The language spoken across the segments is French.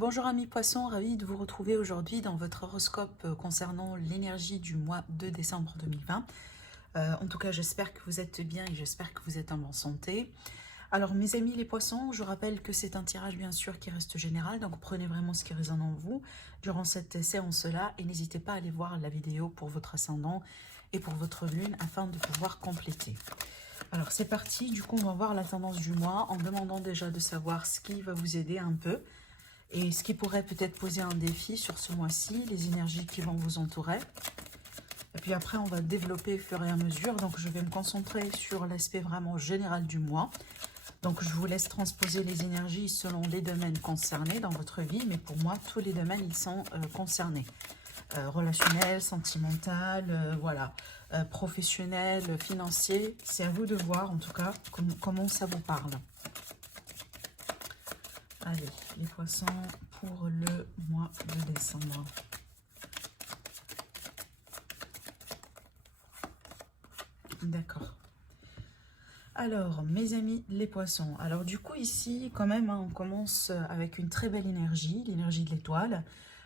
Bonjour amis poissons, ravi de vous retrouver aujourd'hui dans votre horoscope concernant l'énergie du mois de décembre 2020. En tout cas, j'espère que vous êtes bien et j'espère que vous êtes en bonne santé. Alors mes amis les poissons, je rappelle que c'est un tirage bien sûr qui reste général, donc prenez vraiment ce qui résonne en vous durant cette séance-là et n'hésitez pas à aller voir la vidéo pour votre ascendant et pour votre lune afin de pouvoir compléter. Alors c'est parti, du coup on va voir la tendance du mois en demandant déjà de savoir ce qui va vous aider un peu. Et ce qui pourrait peut-être poser un défi sur ce mois-ci, les énergies qui vont vous entourer. Et puis après, on va développer au fur et à mesure. Donc, je vais me concentrer sur l'aspect vraiment général du mois. Donc, je vous laisse transposer les énergies selon les domaines concernés dans votre vie. Mais pour moi, tous les domaines, ils sont concernés. Relationnel, sentimental, voilà, professionnel, financier. C'est à vous de voir, en tout cas, comment ça vous parle. Allez, les poissons pour le mois de décembre. D'accord. Alors, mes amis, les poissons. Alors, du coup, ici, quand même, on commence avec une très belle énergie, l'énergie de l'étoile.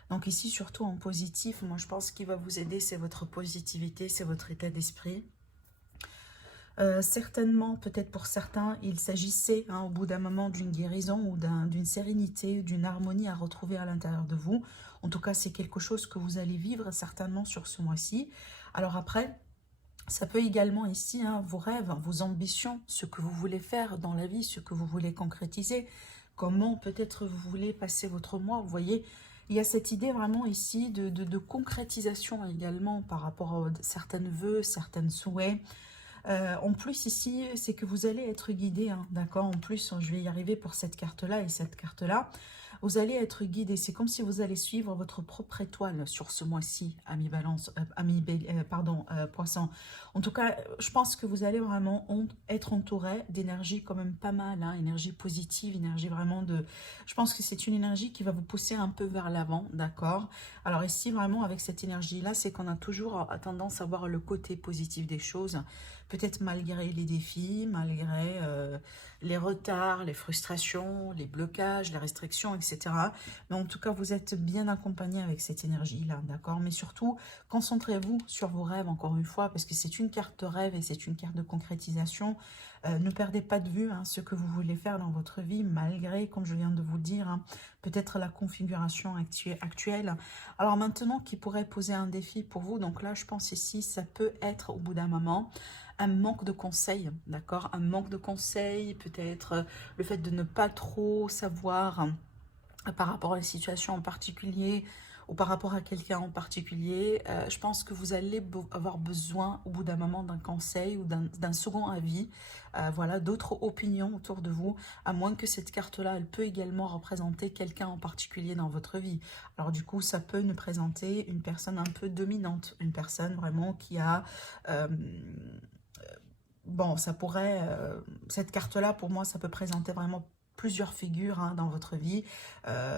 Donc, ici, surtout en positif, moi, je pense qu'il va vous aider, c'est votre positivité, c'est votre état d'esprit. Certainement, peut-être pour certains, il s'agissait au bout d'un moment d'une guérison ou d'une sérénité, d'une harmonie à retrouver à l'intérieur de vous. En tout cas, c'est quelque chose que vous allez vivre certainement sur ce mois-ci. Alors après, ça peut également ici, vos rêves, vos ambitions, ce que vous voulez faire dans la vie, ce que vous voulez concrétiser, comment peut-être vous voulez passer votre mois. Vous voyez, il y a cette idée vraiment ici de concrétisation également par rapport à certains vœux, certains souhaits. En plus ici, c'est que vous allez être guidé, d'accord. En plus, je vais y arriver pour cette carte-là et cette carte-là. Vous allez être guidé. C'est comme si vous allez suivre votre propre étoile sur ce mois-ci, ami Balance, Poisson. En tout cas, je pense que vous allez vraiment être entouré d'énergie quand même pas mal, énergie positive, énergie vraiment de. Je pense que c'est une énergie qui va vous pousser un peu vers l'avant, d'accord. Alors ici, vraiment avec cette énergie-là, c'est qu'on a toujours tendance à voir le côté positif des choses. Peut-être malgré les défis, malgré les retards, les frustrations, les blocages, les restrictions, etc. Mais en tout cas, vous êtes bien accompagné avec cette énergie-là, d'accord? Mais surtout, concentrez-vous sur vos rêves, encore une fois, parce que c'est une carte de rêve et c'est une carte de concrétisation. Ne perdez pas de vue ce que vous voulez faire dans votre vie, malgré, comme je viens de vous le dire, peut-être la configuration actuelle. Alors maintenant, qui pourrait poser un défi pour vous? Donc là, je pense ici, ça peut être au bout d'un moment un manque de conseils, d'accord? Un manque de conseils, peut-être le fait de ne pas trop savoir par rapport à une situation en particulier ou par rapport à quelqu'un en particulier. Je pense que vous allez avoir besoin au bout d'un moment d'un conseil ou d'un second avis, voilà, d'autres opinions autour de vous, à moins que cette carte-là, elle peut également représenter quelqu'un en particulier dans votre vie. Alors du coup, ça peut nous présenter une personne un peu dominante, une personne vraiment qui a... bon, ça pourrait, cette carte-là, pour moi, ça peut présenter vraiment plusieurs figures dans votre vie,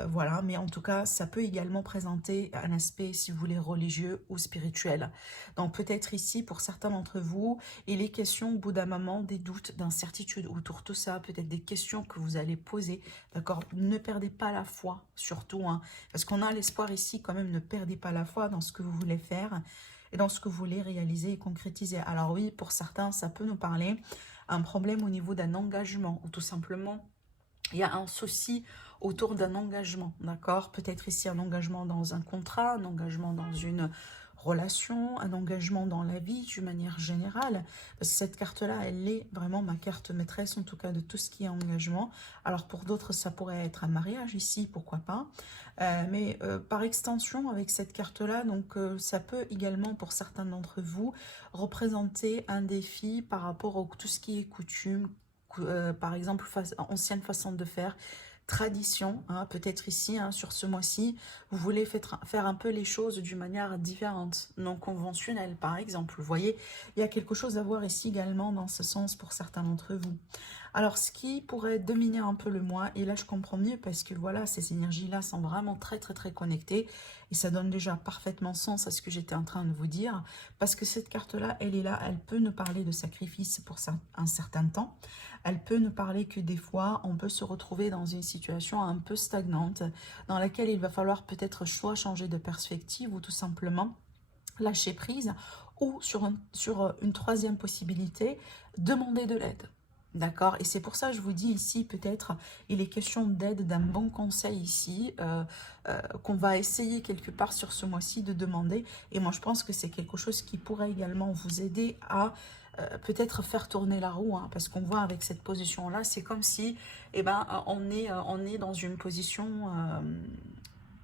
voilà, mais en tout cas, ça peut également présenter un aspect, si vous voulez, religieux ou spirituel. Donc peut-être ici, pour certains d'entre vous, il est question au bout d'un moment des doutes, d'incertitudes autour de tout ça, peut-être des questions que vous allez poser, d'accord? Ne perdez pas la foi, surtout, parce qu'on a l'espoir ici, quand même, ne perdez pas la foi dans ce que vous voulez faire, et dans ce que vous voulez réaliser et concrétiser. Alors oui, pour certains, ça peut nous parler un problème au niveau d'un engagement, ou tout simplement, il y a un souci autour d'un engagement, d'accord? Peut-être ici un engagement dans un contrat, un engagement dans une relation, un engagement dans la vie d'une manière générale. Parce que cette carte-là, elle est vraiment ma carte maîtresse, en tout cas de tout ce qui est engagement. Alors pour d'autres, ça pourrait être un mariage ici, pourquoi pas. Mais par extension, avec cette carte-là, donc ça peut également, pour certains d'entre vous, représenter un défi par rapport à tout ce qui est coutume, par exemple, ancienne façon de faire, tradition, peut-être ici, sur ce mois-ci, vous voulez faire un peu les choses d'une manière différente, non conventionnelle, par exemple. Vous voyez, il y a quelque chose à voir ici également dans ce sens pour certains d'entre vous. Alors, ce qui pourrait dominer un peu le moi, et là je comprends mieux parce que voilà, ces énergies-là sont vraiment très très très connectées et ça donne déjà parfaitement sens à ce que j'étais en train de vous dire, parce que cette carte-là, elle est là, elle peut nous parler de sacrifice pour un certain temps, elle peut nous parler que des fois, on peut se retrouver dans une situation un peu stagnante, dans laquelle il va falloir peut-être soit changer de perspective ou tout simplement lâcher prise, ou sur une troisième possibilité, demander de l'aide. D'accord? Et c'est pour ça que je vous dis ici, peut-être, il est question d'aide, d'un bon conseil ici, qu'on va essayer quelque part sur ce mois-ci de demander. Et moi, je pense que c'est quelque chose qui pourrait également vous aider à peut-être faire tourner la roue, hein, parce qu'on voit avec cette position-là, c'est comme si, eh ben, on est dans une position,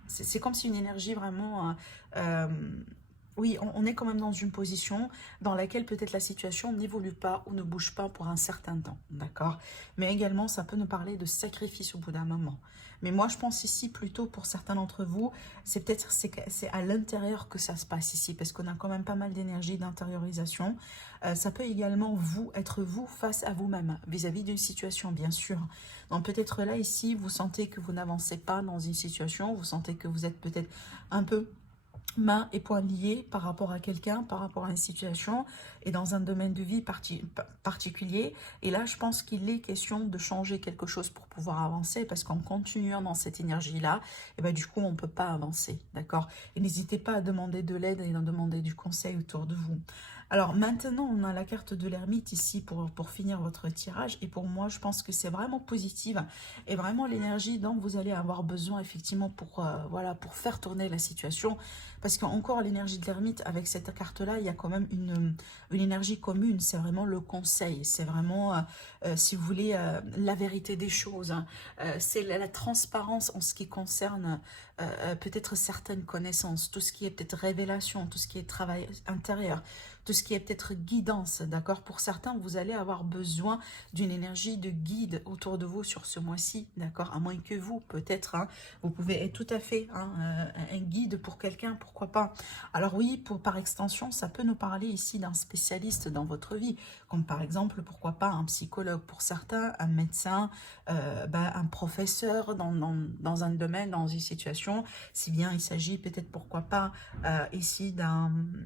c'est comme si une énergie vraiment... oui, on est quand même dans une position dans laquelle peut-être la situation n'évolue pas ou ne bouge pas pour un certain temps, d'accord? Mais également, ça peut nous parler de sacrifice au bout d'un moment. Mais moi, je pense ici plutôt pour certains d'entre vous, c'est à l'intérieur que ça se passe ici, parce qu'on a quand même pas mal d'énergie d'intériorisation. Ça peut également être vous face à vous-même, vis-à-vis d'une situation, bien sûr. Donc peut-être là, ici, vous sentez que vous n'avancez pas dans une situation, vous sentez que vous êtes peut-être un peu mains et poings liés par rapport à quelqu'un, par rapport à une situation et dans un domaine de vie particulier. Et là, je pense qu'il est question de changer quelque chose pour pouvoir avancer, parce qu'en continuant dans cette énergie-là, et ben, du coup, on ne peut pas avancer, d'accord? Et n'hésitez pas à demander de l'aide et à demander du conseil autour de vous. Alors maintenant, on a la carte de l'ermite ici pour finir votre tirage. Et pour moi, je pense que c'est vraiment positive et vraiment l'énergie dont vous allez avoir besoin effectivement pour, voilà, pour faire tourner la situation. Parce qu'encore l'énergie de l'ermite, avec cette carte-là, il y a quand même une énergie commune. C'est vraiment le conseil. C'est vraiment, si vous voulez, la vérité des choses, hein. C'est la transparence en ce qui concerne peut-être certaines connaissances, tout ce qui est peut-être révélation, tout ce qui est travail intérieur, tout ce qui est peut-être guidance, d'accord? Pour certains, vous allez avoir besoin d'une énergie de guide autour de vous sur ce mois-ci, d'accord? À moins que vous, peut-être, hein, vous pouvez être tout à fait, hein, un guide pour quelqu'un, pourquoi pas? Alors oui, par extension, ça peut nous parler ici d'un spécialiste dans votre vie, comme par exemple, pourquoi pas un psychologue pour certains, un médecin, un professeur dans un domaine, dans une situation, si bien il s'agit peut-être, pourquoi pas, ici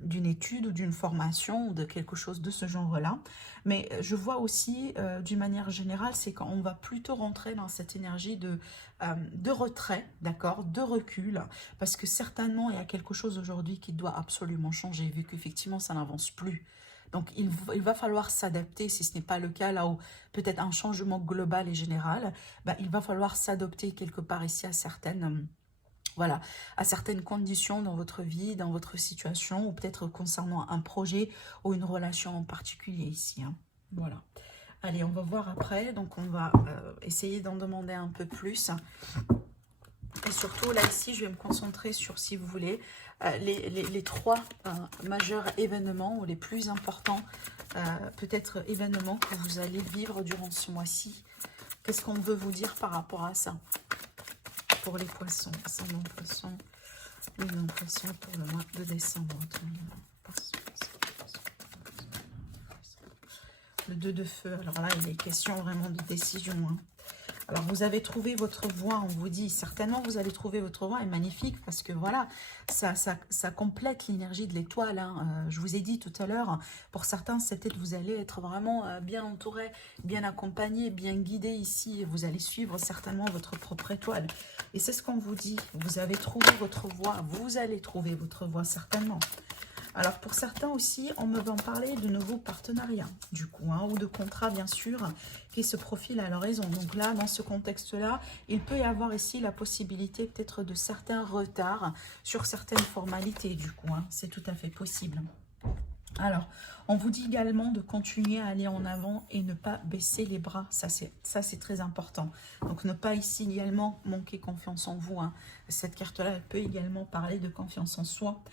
d'une étude ou d'une formation, ou de quelque chose de ce genre-là. Mais je vois aussi, d'une manière générale, c'est qu'on va plutôt rentrer dans cette énergie de retrait, d'accord, de recul, parce que certainement, il y a quelque chose aujourd'hui qui doit absolument changer, vu qu'effectivement, ça n'avance plus. Donc, il va falloir s'adapter, si ce n'est pas le cas, là où peut-être un changement global et général, il va falloir s'adapter quelque part ici à voilà, à certaines conditions dans votre vie, dans votre situation, ou peut-être concernant un projet ou une relation en particulier ici, hein. Voilà. Allez, on va voir après. Donc, on va essayer d'en demander un peu plus. Et surtout, là, ici, je vais me concentrer sur, si vous voulez, les trois majeurs événements ou les plus importants, peut-être événements que vous allez vivre durant ce mois-ci. Qu'est-ce qu'on veut vous dire par rapport à ça? Pour les poissons, ascendant poisson, lumière poisson pour le mois de décembre. Le 2 de feu, alors là, il est question vraiment de décision, hein. Alors, vous avez trouvé votre voie, on vous dit, certainement vous allez trouver votre voie, est magnifique, parce que voilà, ça complète l'énergie de l'étoile, hein. Je vous ai dit tout à l'heure, pour certains, c'est peut-être vous allez être vraiment bien entouré, bien accompagné, bien guidé ici, vous allez suivre certainement votre propre étoile. Et c'est ce qu'on vous dit, vous avez trouvé votre voie, vous allez trouver votre voie certainement. Alors, pour certains aussi, on me va en parler de nouveaux partenariats, du coup, hein, ou de contrats, bien sûr, qui se profilent à l'horizon. Donc là, dans ce contexte-là, il peut y avoir ici la possibilité peut-être de certains retards sur certaines formalités, du coup, hein. C'est tout à fait possible. Alors, on vous dit également de continuer à aller en avant et ne pas baisser les bras. Ça, c'est très important. Donc, ne pas ici également manquer confiance en vous, hein. Cette carte-là, elle peut également parler de confiance en soi.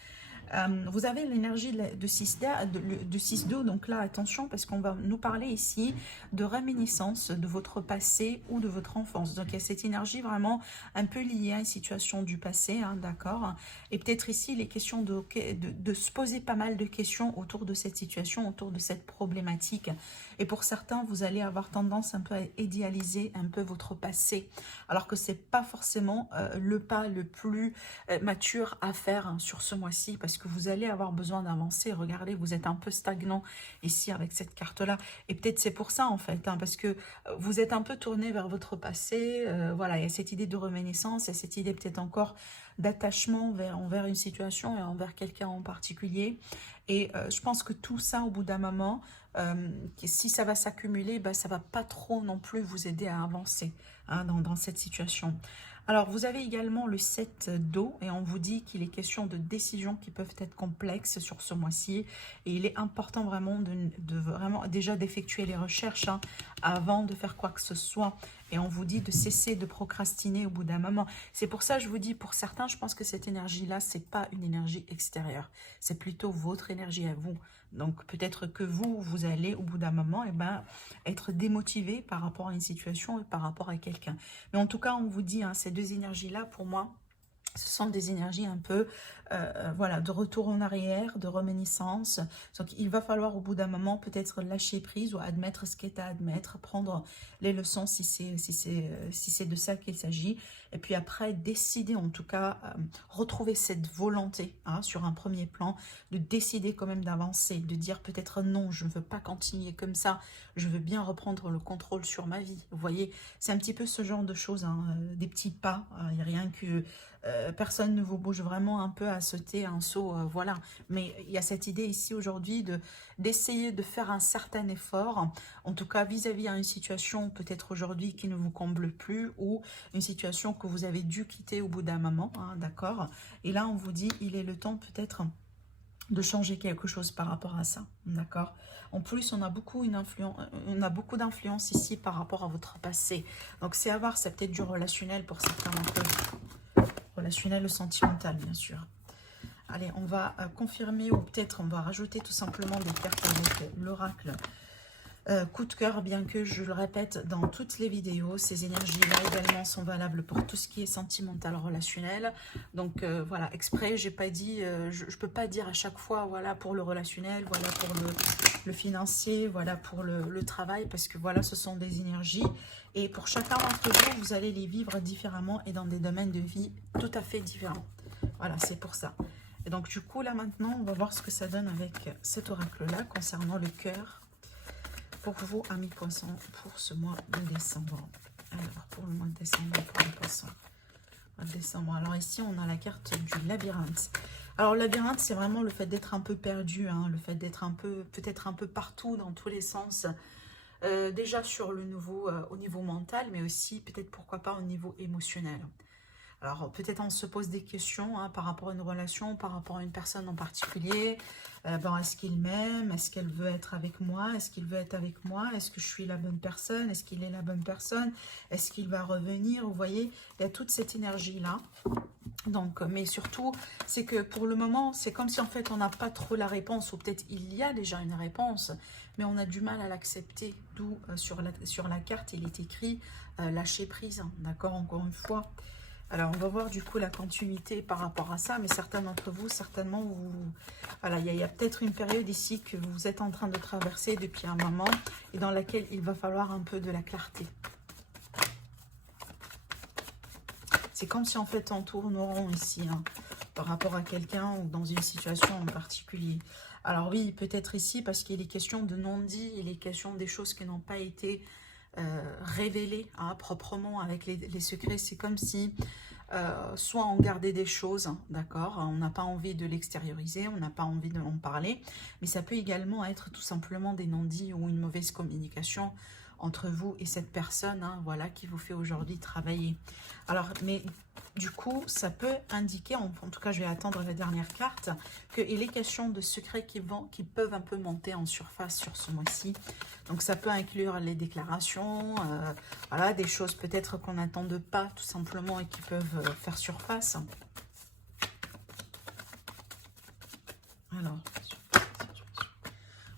Vous avez l'énergie de 6-2, donc là, attention, parce qu'on va nous parler ici de réminiscence de votre passé ou de votre enfance. Donc, il y a cette énergie vraiment un peu liée à une situation du passé, hein, d'accord? Et peut-être ici, il est question de se poser pas mal de questions autour de cette situation, autour de cette problématique. Et pour certains, vous allez avoir tendance un peu à idéaliser un peu votre passé, alors que c'est pas forcément le pas le plus mature à faire, hein, sur ce mois-ci, parce que vous allez avoir besoin d'avancer. Regardez, vous êtes un peu stagnant ici avec cette carte-là. Et peut-être c'est pour ça, en fait, hein, parce que vous êtes un peu tourné vers votre passé. Voilà, il y a cette idée de réminiscence, il y a cette idée peut-être encore d'attachement envers une situation et envers quelqu'un en particulier. Et je pense que tout ça, au bout d'un moment, si ça va s'accumuler, bah, ça va pas trop non plus vous aider à avancer, hein, dans cette situation. Alors, vous avez également le 7 d'eau et on vous dit qu'il est question de décisions qui peuvent être complexes sur ce mois-ci. Et il est important vraiment vraiment déjà d'effectuer les recherches, hein, avant de faire quoi que ce soit. Et on vous dit de cesser de procrastiner au bout d'un moment. C'est pour ça que je vous dis, pour certains, je pense que cette énergie-là, c'est pas une énergie extérieure. C'est plutôt votre énergie à vous. Donc peut-être que vous allez au bout d'un moment, eh ben, être démotivé par rapport à une situation et par rapport à quelqu'un. Mais en tout cas, on vous dit, hein, ces deux énergies-là, pour moi, ce sont des énergies un peu, voilà, de retour en arrière, de réminiscence. Donc, il va falloir au bout d'un moment peut-être lâcher prise ou admettre ce qui est à admettre, prendre les leçons si c'est de ça qu'il s'agit. Et puis après, décider en tout cas, retrouver cette volonté, hein, sur un premier plan, de décider quand même d'avancer, de dire peut-être non, je ne veux pas continuer comme ça, je veux bien reprendre le contrôle sur ma vie. Vous voyez, c'est un petit peu ce genre de choses, hein, des petits pas. Il n'y a rien que... personne ne vous bouge vraiment un peu à sauter un saut, voilà. Mais il y a cette idée ici aujourd'hui d'essayer de faire un certain effort, en tout cas vis-à-vis à une situation peut-être aujourd'hui qui ne vous comble plus ou une situation que vous avez dû quitter au bout d'un moment, hein, d'accord? Et là, on vous dit, il est le temps peut-être de changer quelque chose par rapport à ça, d'accord? En plus, on a beaucoup d'influence ici par rapport à votre passé. Donc, c'est à voir, c'est peut-être du relationnel pour certains d'entre vous. Relationnel ou sentimental, bien sûr. Allez, on va confirmer ou peut-être on va rajouter tout simplement des cartes avec l'oracle. Coup de cœur, bien que je le répète dans toutes les vidéos, ces énergies-là également sont valables pour tout ce qui est sentimental, relationnel. Donc voilà, exprès, j'ai pas dit, je ne peux pas dire à chaque fois, voilà pour le relationnel, voilà pour le financier, voilà pour le travail, parce que voilà, ce sont des énergies. Et pour chacun d'entre vous, vous allez les vivre différemment et dans des domaines de vie tout à fait différents. Voilà, c'est pour ça. Et donc du coup, là maintenant, on va voir ce que ça donne avec cet oracle-là concernant le cœur. Pour vous, amis poissons, pour ce mois de décembre. Alors, pour le mois de décembre, pour les poissons. Décembre. Alors ici, on a la carte du labyrinthe. Alors, le labyrinthe, c'est vraiment le fait d'être un peu perdu, hein, le fait d'être un peu, peut-être un peu partout, dans tous les sens. Déjà sur le au niveau mental, mais aussi peut-être, pourquoi pas, au niveau émotionnel. Alors, peut-être on se pose des questions, hein, par rapport à une relation, par rapport à une personne en particulier. Est-ce qu'il m'aime? Est-ce qu'elle veut être avec moi? Est-ce qu'il veut être avec moi? Est-ce que je suis la bonne personne? Est-ce qu'il est la bonne personne? Est-ce qu'il va revenir? Vous voyez, il y a toute cette énergie-là. Donc, mais surtout, c'est que pour le moment, c'est comme si en fait on n'a pas trop la réponse, ou peut-être il y a déjà une réponse, mais on a du mal à l'accepter. D'où sur la carte, il est écrit lâcher prise, hein, d'accord, encore une fois. Alors, on va voir du coup la continuité par rapport à ça, mais certains d'entre vous, certainement, voilà, il y a peut-être une période ici que vous êtes en train de traverser depuis un moment et dans laquelle il va falloir un peu de la clarté. C'est comme si en fait on tourne en rond ici, hein, par rapport à quelqu'un ou dans une situation en particulier. Alors oui, peut-être ici parce qu'il est question de non-dit, il est question des choses qui n'ont pas été révélées, hein, proprement avec les secrets. C'est comme si soit on gardait des choses, d'accord, on n'a pas envie de l'extérioriser, on n'a pas envie d'en parler, mais ça peut également être tout simplement des non-dits ou une mauvaise communication entre vous et cette personne, hein, voilà, qui vous fait aujourd'hui travailler. Alors, mais du coup, ça peut indiquer, en tout cas, je vais attendre la dernière carte, qu'il est question de secrets qui peuvent un peu monter en surface sur ce mois-ci. Donc, ça peut inclure les déclarations, voilà, des choses peut-être qu'on n'attende pas, tout simplement, et qui peuvent faire surface. Alors,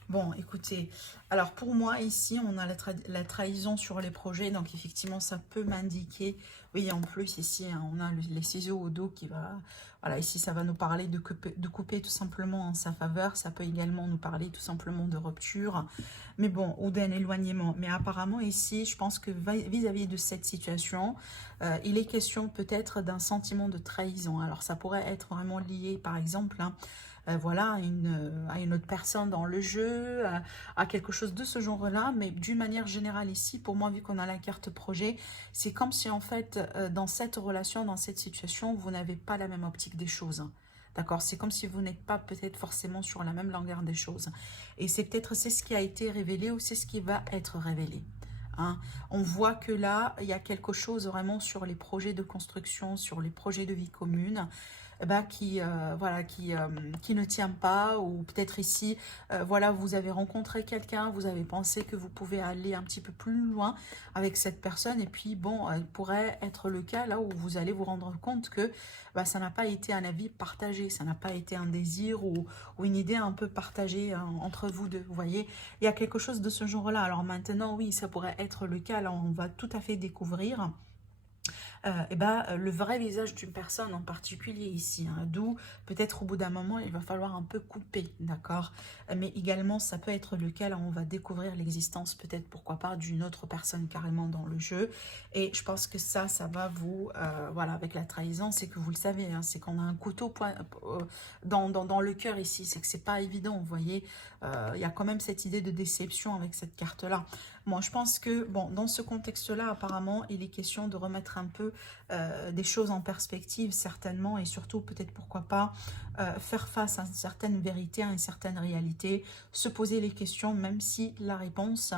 bon, écoutez, alors pour moi ici, on a la trahison sur les projets, donc effectivement, ça peut m'indiquer, oui, en plus ici, hein, on a les ciseaux au dos qui va, voilà, ici, ça va nous parler de couper tout simplement en sa faveur, ça peut également nous parler tout simplement de rupture, mais bon, ou d'un éloignement, mais apparemment ici, je pense que vis-à-vis de cette situation, il est question peut-être d'un sentiment de trahison, alors ça pourrait être vraiment lié, par exemple, hein, voilà, à une autre personne dans le jeu, à quelque chose de ce genre-là, mais d'une manière générale ici, pour moi, vu qu'on a la carte projet, c'est comme si en fait, dans cette relation, dans cette situation, vous n'avez pas la même optique des choses. D'accord? C'est comme si vous n'êtes pas peut-être forcément sur la même longueur des choses. Et c'est peut-être c'est ce qui a été révélé ou c'est ce qui va être révélé. Hein. On voit que là, il y a quelque chose vraiment sur les projets de construction, sur les projets de vie commune, bah, voilà, qui ne tient pas, ou peut-être ici, voilà, vous avez rencontré quelqu'un, vous avez pensé que vous pouvez aller un petit peu plus loin avec cette personne, et puis bon, il pourrait être le cas là où vous allez vous rendre compte que bah, ça n'a pas été un avis partagé, ça n'a pas été un désir ou une idée un peu partagée entre vous deux, vous voyez, il y a quelque chose de ce genre-là. Alors maintenant, oui, ça pourrait être le cas, là on va tout à fait découvrir et ben, le vrai visage d'une personne en particulier ici. Hein, d'où peut-être au bout d'un moment, il va falloir un peu couper, d'accord. Mais également, ça peut être le cas, là on va découvrir l'existence peut-être, pourquoi pas, d'une autre personne carrément dans le jeu. Et je pense que ça va vous... voilà, avec la trahison, c'est que vous le savez, hein, c'est qu'on a un couteau dans le cœur ici. C'est que c'est pas évident, vous voyez. Il y a quand même cette idée de déception avec cette carte-là. Bon, je pense que, bon, dans ce contexte-là, apparemment, il est question de remettre un peu des choses en perspective, certainement, et surtout, peut-être, pourquoi pas, faire face à une certaine vérité, à une certaine réalité, se poser les questions, même si la réponse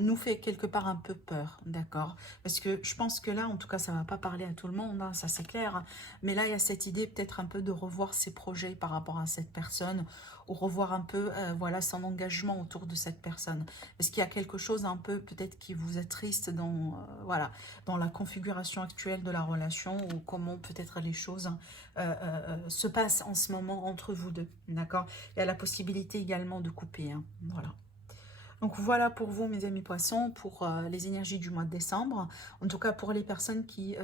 nous fait quelque part un peu peur, d'accord? Parce que je pense que là, en tout cas, ça ne va pas parler à tout le monde, hein, ça c'est clair, mais là, il y a cette idée peut-être un peu de revoir ses projets par rapport à cette personne, ou revoir un peu voilà, son engagement autour de cette personne. Est-ce qu'il y a quelque chose un peu peut-être qui vous attriste dans, voilà, dans la configuration actuelle de la relation, ou comment peut-être les choses se passent en ce moment entre vous deux, d'accord? Il y a la possibilité également de couper, hein, voilà. Donc voilà pour vous, mes amis poissons, pour les énergies du mois de décembre. En tout cas, pour les personnes qui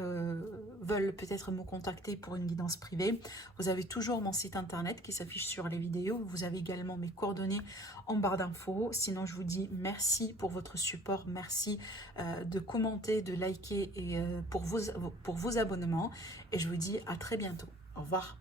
veulent peut-être me contacter pour une guidance privée, vous avez toujours mon site internet qui s'affiche sur les vidéos. Vous avez également mes coordonnées en barre d'infos. Sinon, je vous dis merci pour votre support. Merci de commenter, de liker et pour vos abonnements. Et je vous dis à très bientôt. Au revoir.